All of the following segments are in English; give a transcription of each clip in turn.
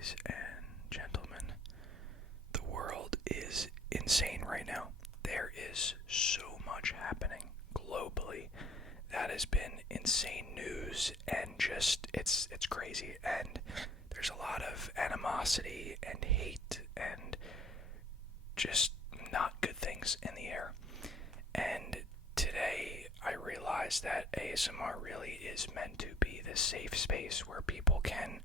Ladies and gentlemen, the world is insane right now. There is so much happening globally that has been insane news, and just it's crazy, and there's a lot of animosity and hate and just not good things in the air. And today I realized that ASMR really is meant to be this safe space where people can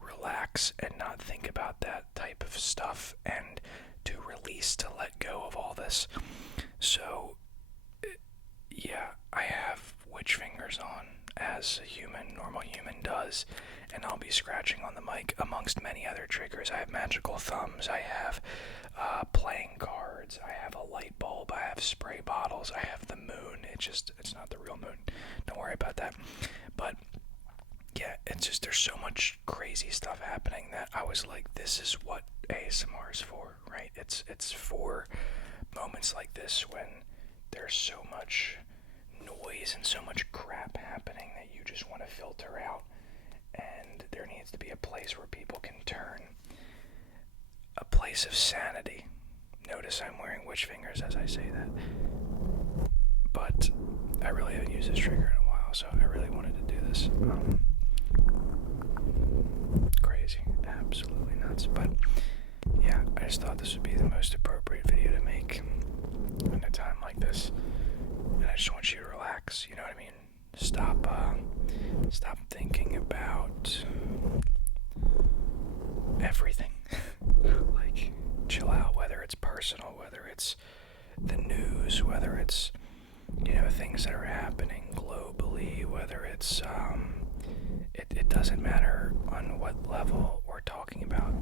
relax and not think about that type of stuff, and to release, to let go of all this. So, yeah, I have witch fingers on, as a normal human does, and I'll be scratching on the mic amongst many other triggers. I have magical thumbs, I have playing cards, I have a light bulb, I have spray bottles, I have the moon. It's not the real moon. Don't worry about that. But yeah, it's just, there's so much crazy stuff happening that I was like, this is what ASMR is for, right? It's for moments like this when there's so much noise and so much crap happening that you just want to filter out, and there needs to be a place where people can turn, a place of sanity. Notice I'm wearing witch fingers as I say that, but I really haven't used this trigger in a while, so I really wanted to do this. Crazy, absolutely nuts. But yeah, I just thought this would be the most appropriate video to make in a time like this, and I just want you to relax. You know what I mean? Stop thinking about everything. Like, chill out. Whether it's personal, whether it's the news, whether it's things that are happening globally, whether it's it doesn't matter on what level we're talking about.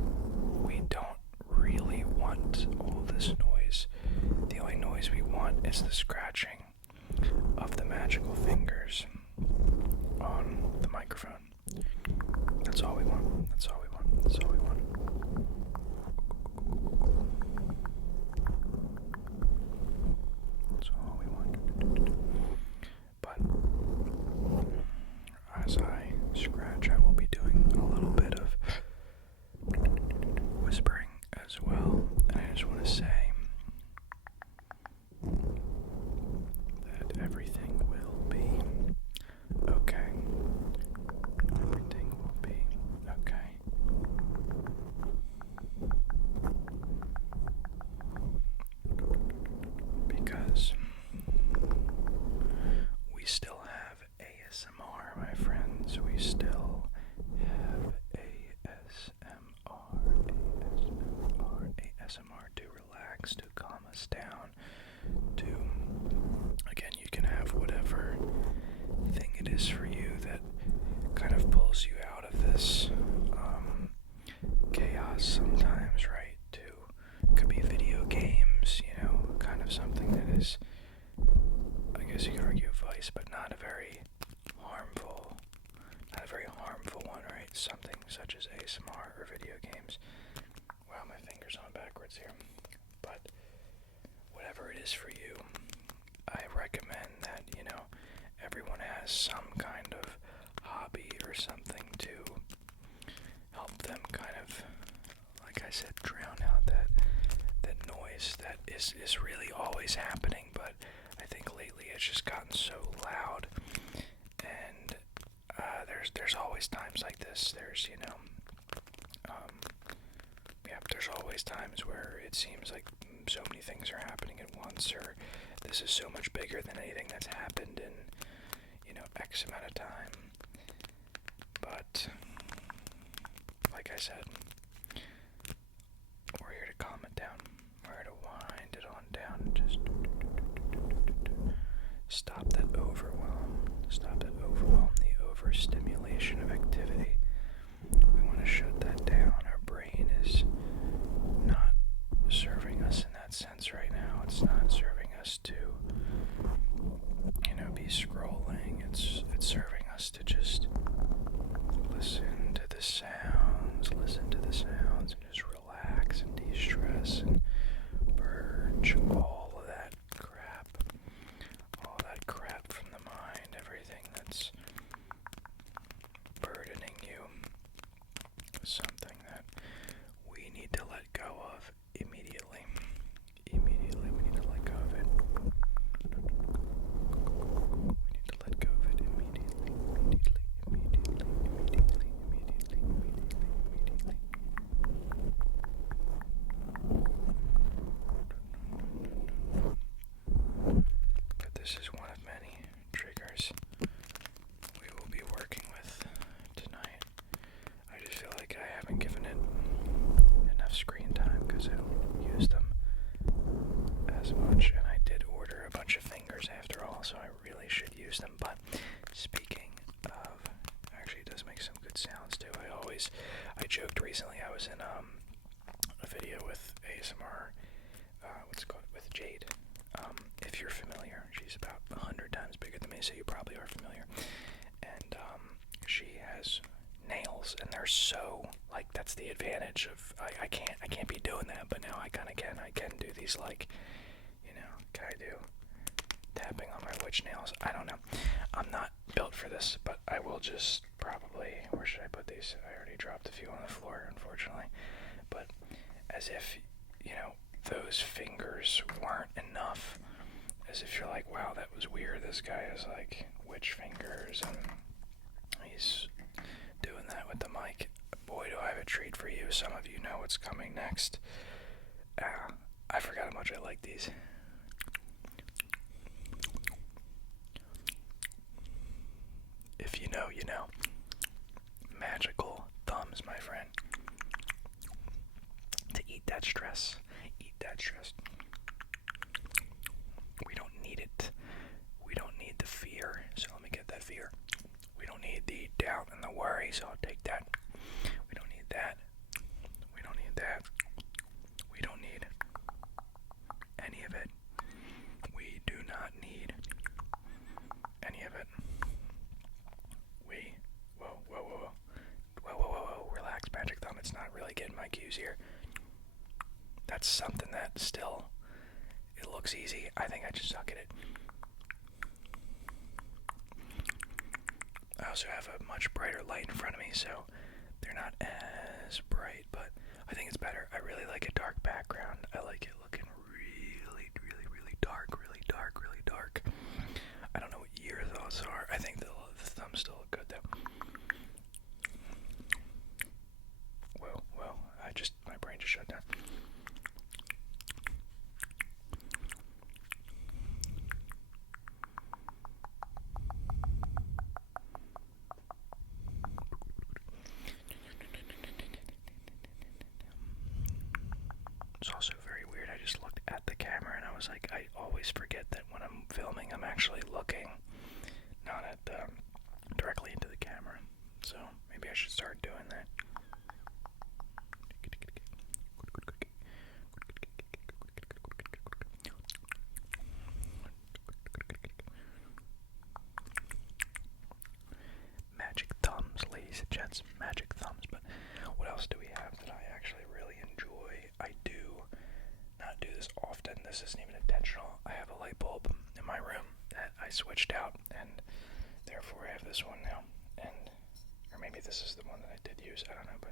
We don't really want all this noise. The only noise we want is the scratching of the magical fingers on the microphone. That's all we want. That's all we want. That's all we want. That's all we want. But as I scratch, I will be doing a little bit of whispering as well. And I just want to say that everything will be okay. Everything will be okay. Because we still have ASMR, my friends. We still have ASMR to relax, to calm us down, to, again, you can have whatever thing it is for you that kind of pulls you out of this chaos sometimes, right? Could be video games, kind of something that is, I guess you could argue, a vice, but not a very harmful one, right? Something such as ASMR or video games. Wow, my finger's on backwards here. But whatever it is for you, I recommend that, everyone has some kind of hobby or something to help them kind of, like I said, drown out that noise that is really always happening, but I think lately it's just gotten so loud, and there's always times like this. There's there's always times where it seems like so many things are happening at once, or this is so much bigger than anything that's happened in X amount of time. But like I said, we're here to calm it down. We're here to wind it on down. Just stop that overwhelm. Stop that overwhelm, the overstimulation of activity. We want to shut that down. Our brain is not serving us in that sense right now. It's not serving us to, be scrolling. It's serving us to just listen to the sounds, and just relax and de-stress and purge all of that crap from the mind, everything that's burdening you with something that need to let go of immediately. Immediately, we need to let go of it. We need to let go of it immediately. But this is one of many triggers we will be working with tonight. I just feel like I haven't given it enough screen time because I don't use them as much, and I did order a bunch of fingers after all, so I really should use them. But speaking of, actually it does make some good sounds too. I joked recently I was in a video with ASMR, what's it called, with Jade. If you're familiar, she's about 100 times bigger than me, so you probably are familiar. And she has nails, and they're so, like, that's the advantage of, I can't be doing that, but now I kind of can. I can do these, like, you know, can I do tapping on my witch nails? I don't know. I'm not built for this, but I will just probably, where should I put these? I already dropped a few on the floor, unfortunately. But as if, you know, those fingers weren't enough. As if you're like, wow, that was weird. This guy has, like, witch fingers, and he's doing that with the mic. Boy, do I have a treat for you. Some of you know what's coming next. I forgot how much I like these. If you know, you know. Magical thumbs, my friend. To eat that stress. Eat that stress. We don't need it. We don't need the fear, so let me get that fear. We don't need the doubt and the worry, so I'll take that. We don't need that. We don't need that. We don't need any of it. We do not need any of it. Whoa, relax, Magic Thumb. It's not really getting my cues here. That's something that still, it looks easy. I think I just suck at it. I also have a much brighter light in front of me, so they're not as bright, but I think it's better. I really like a dark background. I like it looking really dark, really dark. I don't know what your thoughts are. I think the thumbs still look good though. Whoa, my brain just shut down. It's also very weird. I just looked at the camera and I was like, I always forget that when I'm filming, I'm actually looking, not at directly into the camera. So maybe I should start doing that. Magic thumbs, ladies and gents, magic thumbs. But what else do we have that I actually really enjoy? I do not do this often. This isn't even intentional. I have a light bulb in my room that I switched out, and therefore I have this one now. And, or maybe this is the one that I did use. I don't know, but.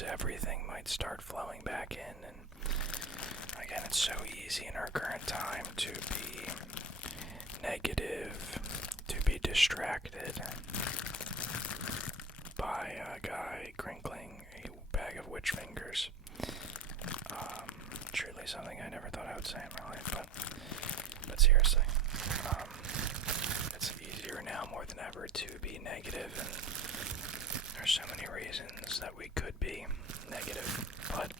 news, everything might start flowing back in. And again, it's so easy in our current time to be negative, to be distracted by a guy crinkling a bag of witch fingers. Truly something I never thought I would say in my life, but seriously, it's easier now more than ever to be negative, and there's so many reasons that we could be negative, but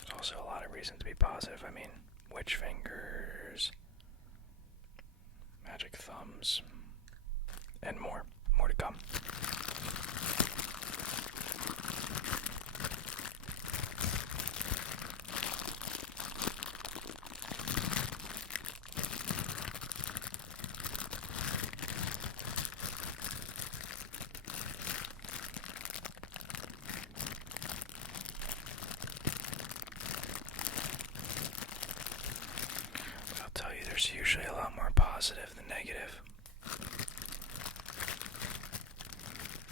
there's also a lot of reasons to be positive. I mean, witch fingers, magic thumbs, and more to come. There's usually a lot more positive than negative.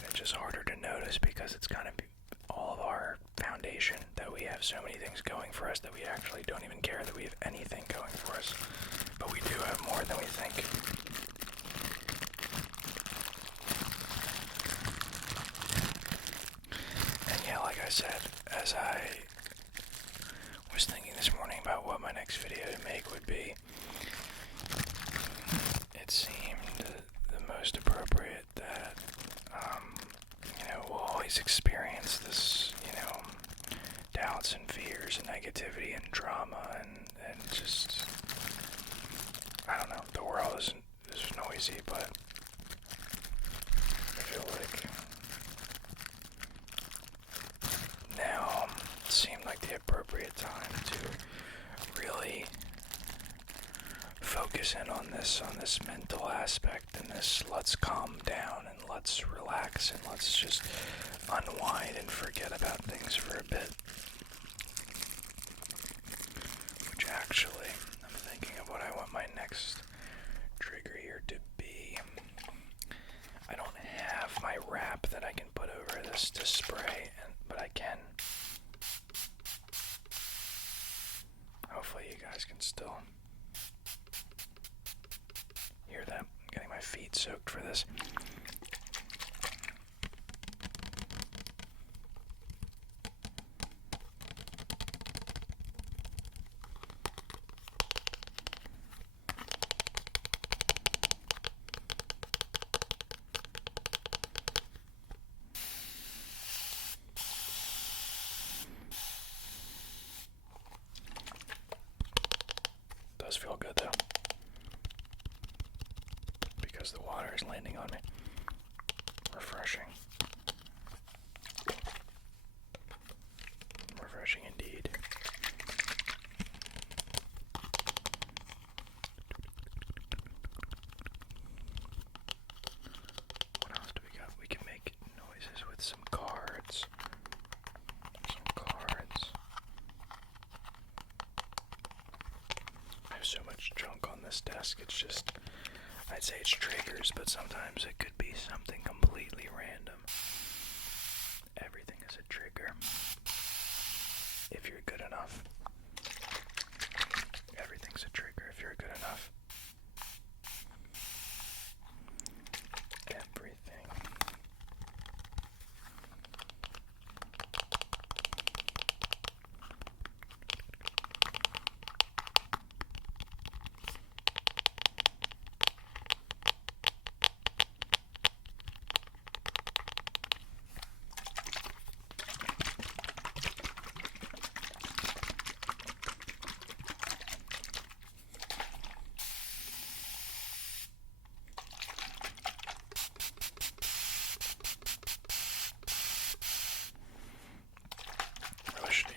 It's just harder to notice because it's kind of all of our foundation that we have so many things going for us that we actually don't even care that we have anything going for us. But we do have more than we think. And yeah, like I said, as I was thinking this morning about what my next video to make would be, it seemed the most appropriate that, we'll always experience this, doubts and fears and negativity and drama and just, I don't know, the world is noisy, but I feel like now seemed like the appropriate time to really focus in on this mental aspect and this let's calm down and let's relax and let's just unwind and forget about things for a bit. Which actually, I'm thinking of what I want my next trigger here to be. I don't have my wrap that I can put over this to spray, but I can. Hopefully you guys can still hear that. I'm getting my feet soaked for this. Does feel good though, because the water is landing on me. Refreshing. Refreshing indeed. What else do we got? We can make noises with some cards. I have so much junk on this desk, it's just, I'd say it's triggers, but sometimes it could be something completely random. Everything is a trigger. If you're good enough. Everything's a trigger if you're good enough. Everything.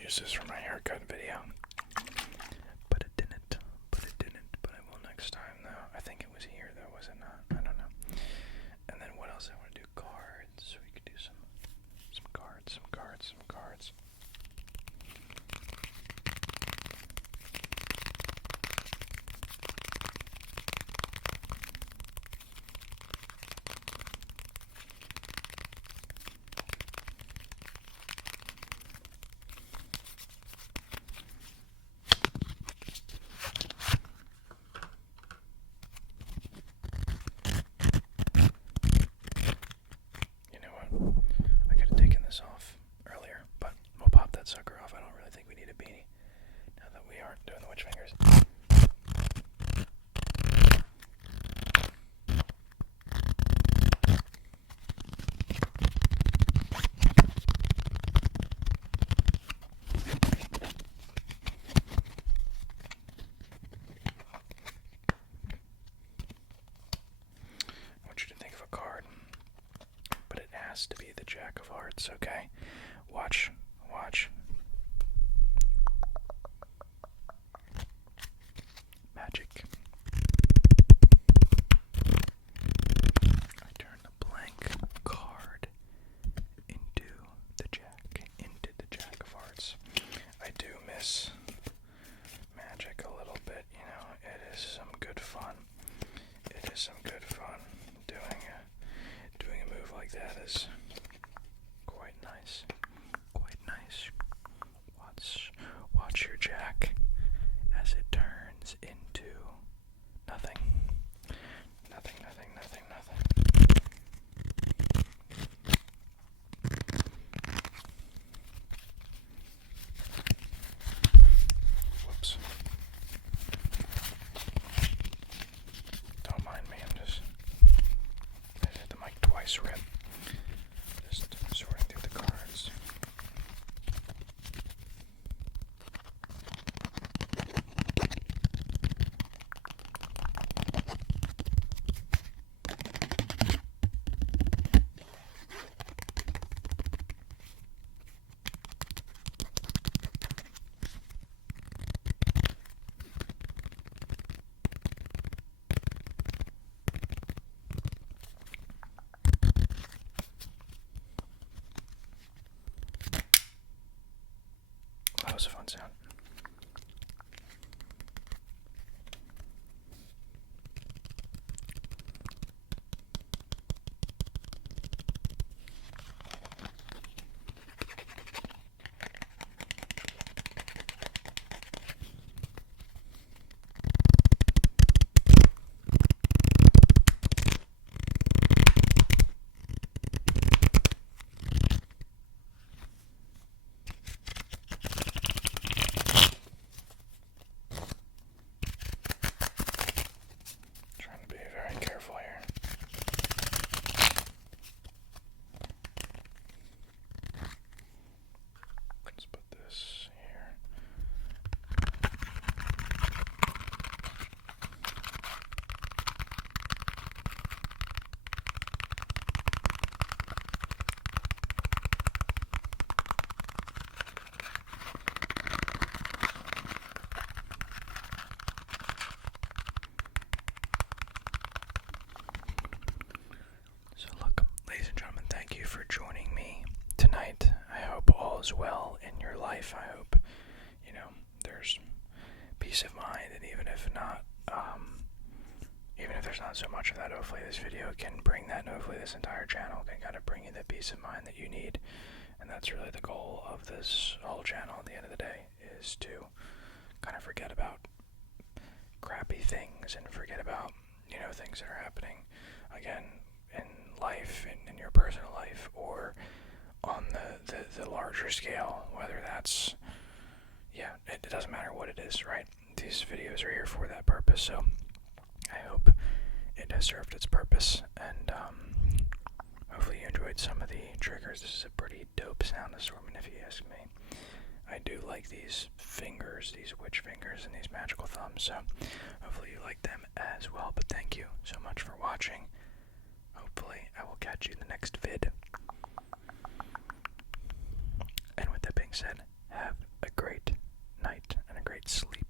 This is for my haircut video, but it didn't, but I will next time though. I think it was here though, was it not? I don't know. And then what else I want to do? Cards. We could do some cards. witch fingers. I want you to think of a card, but it has to be the Jack of Hearts, okay? Watch. Magic. I turn the blank card into the Jack of Hearts. I do miss magic a little bit, you know. It is some good fun. Doing a move like that is quite nice. Watch your Jack as it turns into nothing. Whoops. Don't mind me, I hit the mic twice, rip. Just sorting through the cards. That was a fun sound. Trying to be very careful here. Let's put this here. So look, ladies and gentlemen, thank you for joining me tonight. I hope all is well in your life. I hope, there's peace of mind, and even if there's not so much of that, hopefully this video can bring that, and hopefully this entire channel can kind of bring you the peace of mind that you need. And that's really the goal of this whole channel at the end of the day, is to kind of forget about crappy things and forget about, things that are happening, again, in life, in your personal life, or on the larger scale, whether that's, it doesn't matter what it is, right? These videos are here for that purpose, so I hope it has served its purpose, and hopefully you enjoyed some of the triggers. This is a pretty dope sound assortment, if you ask me. I do like these fingers, these witch fingers, and these magical thumbs, so hopefully you like them as well. But thank you so much for watching. Hopefully I will catch you in the next vid. And with that being said, have a great night and a great sleep.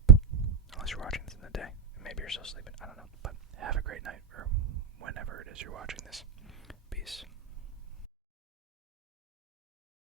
Unless you're watching this in the day. Maybe you're still sleeping, I don't know. But have a great night, or whenever it is you're watching this. Peace.